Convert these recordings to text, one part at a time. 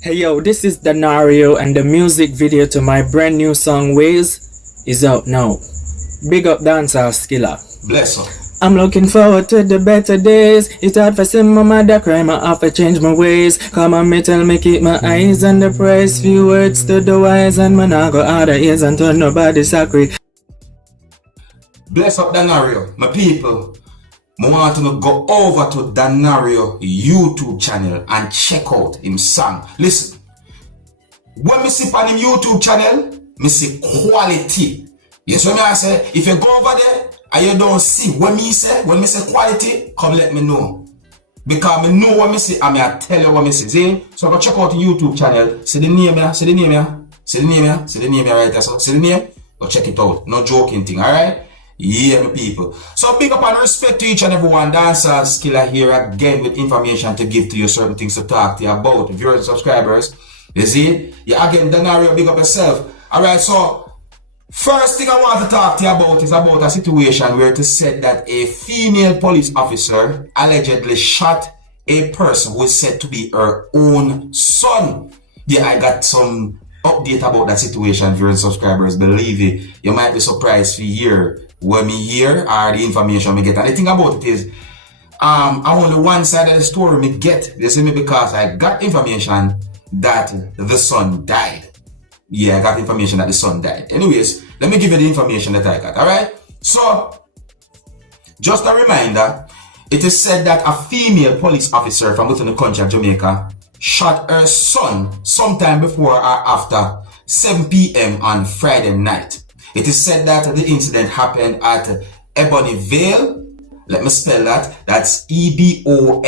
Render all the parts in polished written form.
Hey yo, this is Danario and the music video to my brand new song Ways is out now. Big up Dancehall skilla. Bless her. I'm looking forward to the better days. It's hard for see my mother cry, I have to change my ways. Come on, me tell me keep my eyes on the prize. Few words to the wise and man I go out of ears until nobody sacred. Bless up Danario, my people. I want to go over to Danario YouTube channel and check out him song. Listen, when me see on him YouTube channel, me see quality. Yes, when I say, if you go over there and you don't see what me say, when me say quality, come let me know. Because me know what me see and me I tell you what me see. See? So go check out the YouTube channel. See the name here, see the name here, see the name here, see the name here right there. So see the name? Go check it out. No joking thing, alright? Yeah, my people. So big up and respect to each and everyone. Dancehall skilla here again with information to give to you, certain things to talk to you about. Viewers and subscribers. You see? Yeah, again, Danario, big up yourself. Alright, so first thing I want to talk to you about is about a situation where it is said that a female police officer allegedly shot a person who is said to be her own son. Yeah, I got some update about that situation, viewers and subscribers. Believe it, you might be surprised to hear what me hear or the information me get. And the thing about it is, only one side of the story me get. You see me, because I got information that the son died. Yeah, I got information that the son died. Anyways, let me give you the information that I got. Alright? So, just a reminder, it is said that a female police officer from within the country of Jamaica shot her son sometime before or after 7 p.m. on Friday night. It is said that the incident happened at Ebonyvale. Let me spell that. That's Ebonyvale.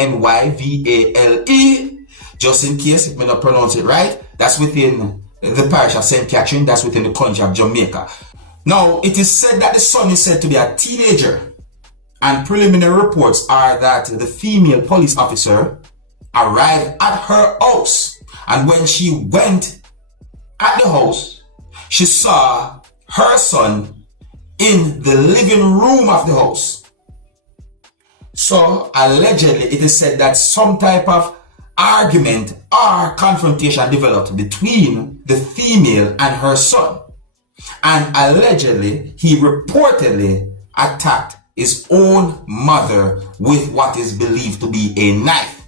Just in case it may not pronounce it right. That's within the parish of St. Catherine. That's within the country of Jamaica. Now, it is said that the son is said to be a teenager. And preliminary reports are that the female police officer arrived at her house. And when she went at the house, she saw her son in the living room of the house. So, allegedly, it is said that some type of argument or confrontation developed between the female and her son. And allegedly, he reportedly attacked his own mother with what is believed to be a knife.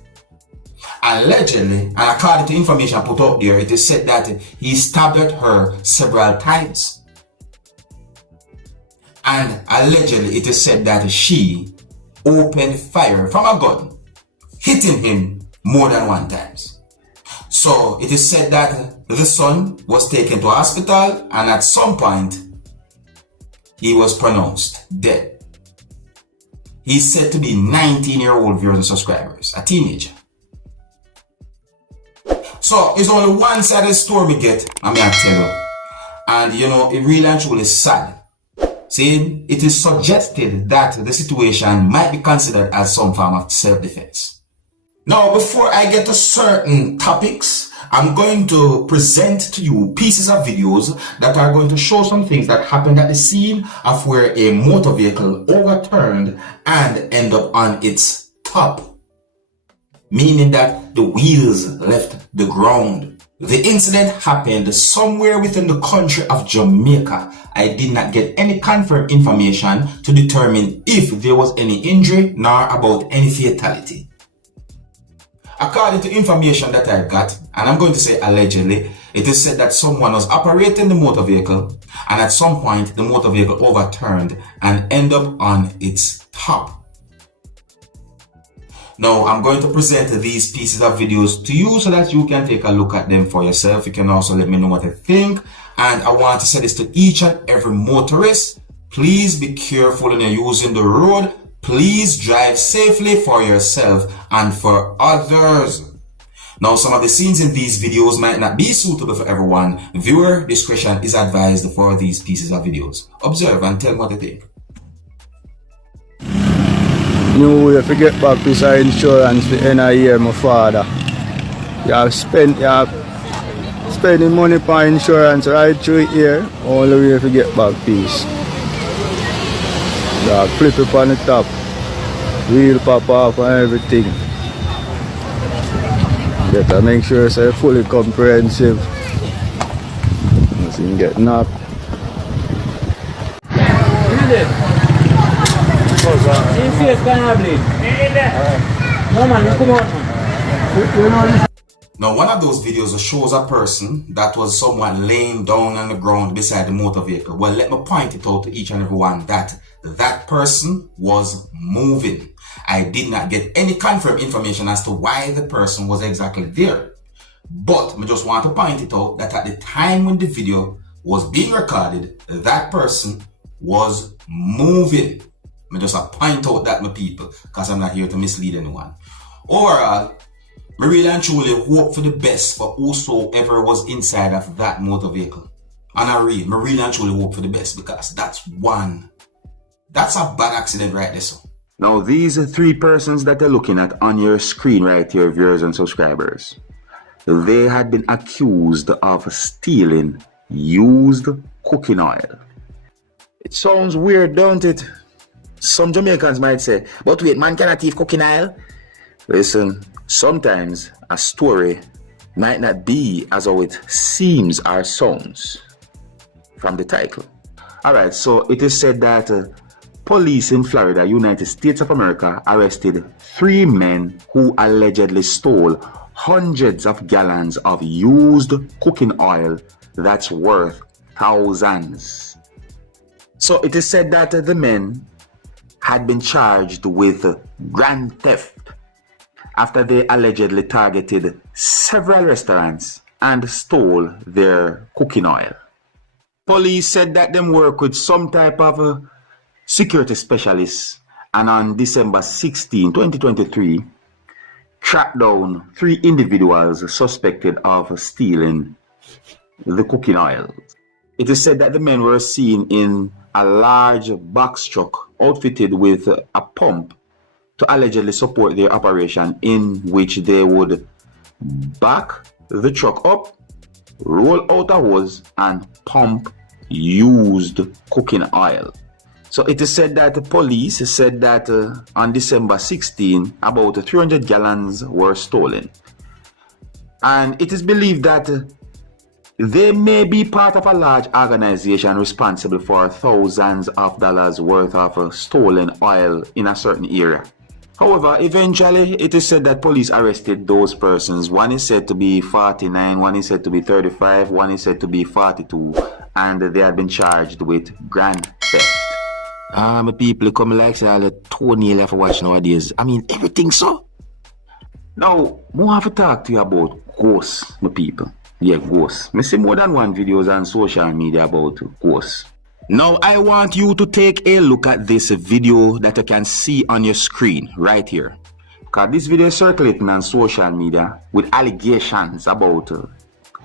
Allegedly, and according to information put out there, it is said that he stabbed her several times. And allegedly, it is said that she opened fire from a gun, hitting him more than one time. So it is said that the son was taken to a hospital, and at some point, he was pronounced dead. He's said to be 19-year-old viewers and subscribers, a teenager. So it's only one side of the story we get, I mean I tell you. And you know, it really and truly is sad. Saying it is suggested that the situation might be considered as some form of self-defense. Now, before I get to certain topics, I'm going to present to you pieces of videos that are going to show some things that happened at the scene of where a motor vehicle overturned and ended up on its top. Meaning that the wheels left the ground. The incident happened somewhere within the country of Jamaica. I did not get any confirmed information to determine if there was any injury nor about any fatality. According to information that I got, and I'm going to say allegedly, it is said that someone was operating the motor vehicle, and at some point the motor vehicle overturned and ended up on its top. Now, I'm going to present these pieces of videos to you so that you can take a look at them for yourself. You can also let me know what you think. And I want to say this to each and every motorist. Please be careful when you're using the road. Please drive safely for yourself and for others. Now, some of the scenes in these videos might not be suitable for everyone. Viewer discretion is advised for these pieces of videos. Observe and tell me what you think. New way to get back this insurance for the end of the year, my father. You have spending money for insurance right through here, only way to get back peace. You flip it on the top, wheel pop off and everything. Better make sure it's fully comprehensive. So you can get knocked. Now, one of those videos shows a person that was somewhat laying down on the ground beside the motor vehicle. Well, let me point it out to each and every one that that person was moving. I did not get any confirmed information as to why the person was exactly there. But I just want to point it out that at the time when the video was being recorded, that person was moving. I just point out that, my people, because I'm not here to mislead anyone. Overall, I really and truly hope for the best for whosoever was inside of that motor vehicle. And I really and truly hope for the best, because that's a bad accident right there. So. Now, these 3 persons that you're looking at on your screen right here, viewers and subscribers, they had been accused of stealing used cooking oil. It sounds weird, don't it? Some Jamaicans might say, but wait, man cannot thief cooking oil? Listen, sometimes a story might not be as how it seems or sounds from the title. Alright, so it is said that police in Florida, United States of America, arrested 3 men who allegedly stole hundreds of gallons of used cooking oil that's worth thousands. So it is said that the men had been charged with grand theft after they allegedly targeted several restaurants and stole their cooking oil. Police said that them work with some type of security specialists, and on December 16, 2023, tracked down 3 individuals suspected of stealing the cooking oil. It is said that the men were seen in a large box truck outfitted with a pump to allegedly support their operation, in which they would back the truck up, roll out a hose, and pump used cooking oil. So it is said that the police said that on December 16, about 300 gallons were stolen. And it is believed that they may be part of a large organization responsible for thousands of dollars worth of stolen oil in a certain area. However, eventually it is said that police arrested those persons. One is said to be 49, one is said to be 35, one is said to be 42, and they have been charged with grand theft. My people come like say all the toenail have to watch nowadays. I mean, everything so. Now, I want to talk to you about ghosts, my people. Yeah, ghosts. I see more than one videos on social media about ghosts. Now, I want you to take a look at this video that you can see on your screen right here. Because this video is circulating on social media with allegations about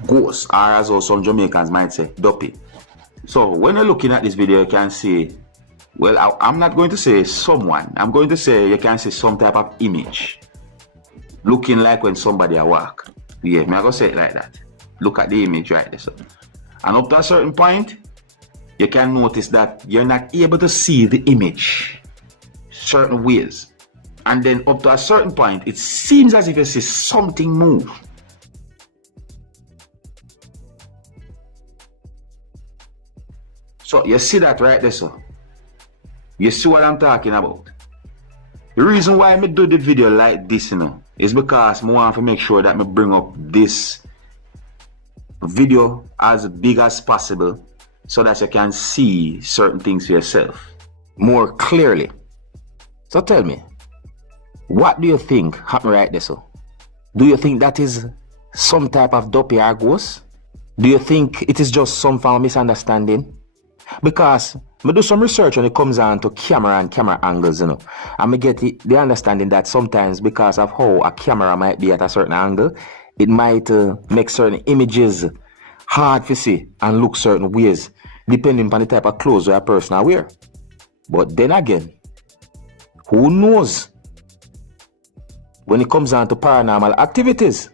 ghosts, or as some Jamaicans might say, duppy. So, when you're looking at this video, you can see, well, I'm not going to say someone. I'm going to say you can see some type of image. Looking like when somebody walk. Yeah, I'm going to say it like that. Look at the image right there. So. And up to a certain point, you can notice that you're not able to see the image certain ways. And then up to a certain point, it seems as if you see something move. So you see that right there, so. You see what I'm talking about. The reason why I do the video like this, is because I want to make sure that I bring up this video as big as possible, so that you can see certain things for yourself more clearly. So tell me, what do you think happened right there? So, do you think that is some type of duppy or ghost? Do you think it is just some form of misunderstanding? Because I do some research when it comes on to camera and camera angles, and I get the understanding that sometimes because of how a camera might be at a certain angle, it might make certain images hard to see and look certain ways, depending on the type of clothes that a person wear. But then again, who knows when it comes on to paranormal activities?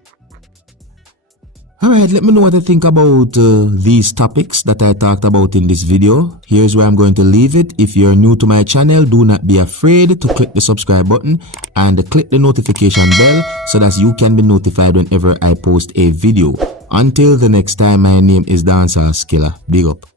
Alright, let me know what you think about these topics that I talked about in this video. Here's where I'm going to leave it. If you're new to my channel, do not be afraid to click the subscribe button and click the notification bell so that you can be notified whenever I post a video. Until the next time, my name is Dancehall Skilla. Big up.